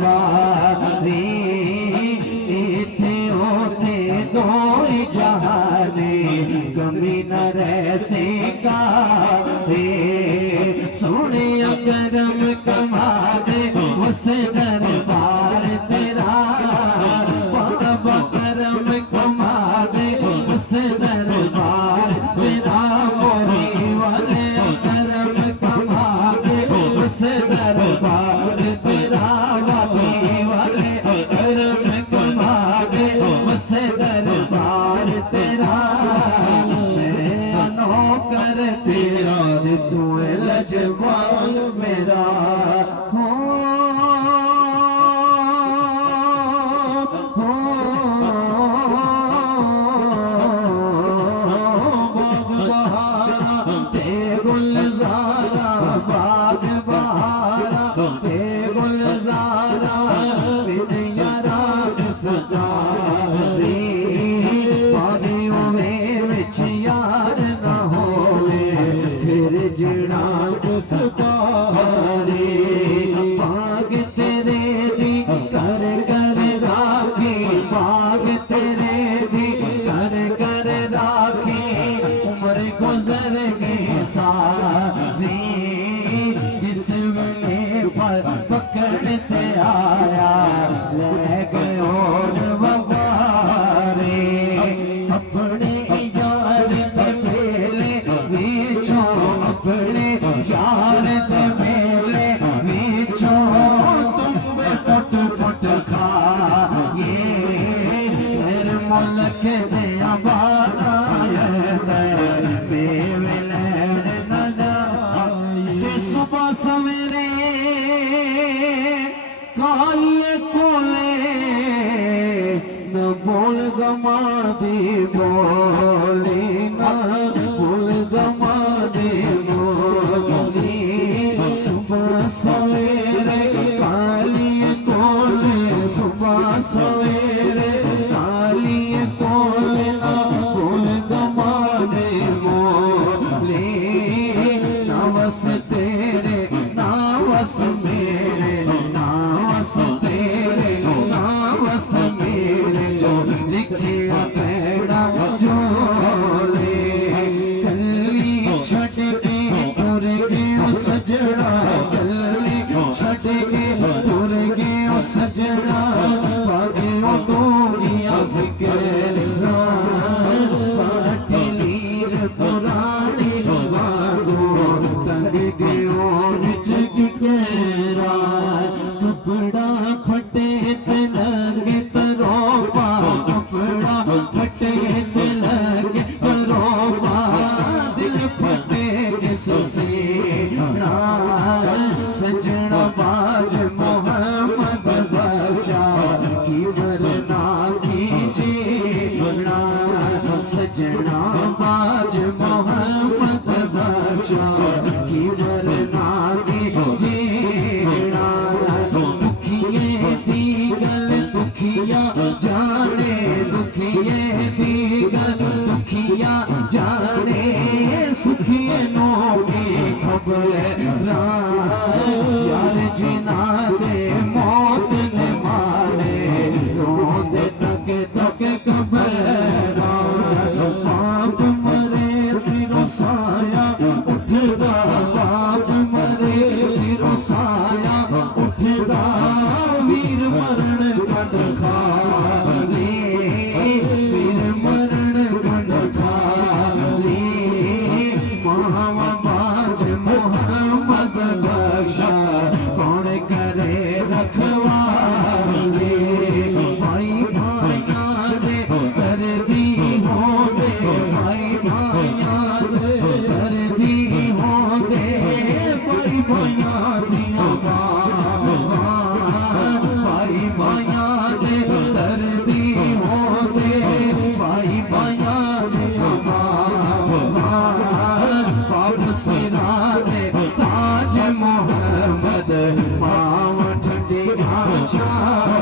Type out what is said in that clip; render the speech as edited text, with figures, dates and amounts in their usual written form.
बारी इथे होते दो जहाने कमी न रह सेका सोने करम कमा दे उस दरबार तेरा बाबा करम कमा दे उस दरबार तेरा मोरी वाले करम कमा दे उस दरबार तेरा वाली वाले करम कमा दे उस दरबार तेरा मैं नौकर तेरा तू लजवान मेरा हो गुलजारा बाग बहारा ते गुलजारा विद्यारा सजारी पानियों में विच यार न होवे फिर जिना दुखदारी बाग तेरे दी कर कर राखी बाग तेरे दी कर कर राखी उम्र गुजर गई सारी जिस वेले पर पकड़ते आया ले गयो वबारे अपने यार दे मेले विचों अपने यार दे मेले विचों तुम पुट पुट खा ये मेरे मुल्क दे आबाद सुबह सवेरे कालिए कोले न बोल गमा दी बोली न बोल गमा दी बोली सुबह सवेरे कालिए कोले सुबह सवेरे कालिए कोले न बोल गमा दी बोली नावस तेरे नावस मेरे नावस तेरे नावस मेरे जो लिखिया पैड़ा जो ले कली छट के तुर गए सजना कली छट के तुर गए सजना पागे गोलियां फिक्र पाटलीर पुरानी कपड़ा फटे लगे तरोबा कपड़ा फटे लगे तरोबा दिल फटे किससे सजना बाज मोहम्मद बख्शा की वरना कीजिए सजना बाज मोहम्मद बख्शा की वरना दुखिया जाने दुखिए दीगल दुखिया जाने सुखिए नो की खबर यार जिना दे मौत ने मारे रोंदे तक तक कबर बाप मरे सिरों साया उठदा बाप मरे सिरों साया उठदा वीर मरण कट खाली वीर मरण कट खाली महाबाज मोहम्मद बख्शा कौन करे रखवाली भाई भाइया दे कर दी हो दे भाई भाइया दे कर दी हो दे भाई भाइया दिया भाई भाइया दे कर दी हो दे भाई भाइया दिया बाप सिरा दे ताज मोहम्मद पाव ठंडी आचा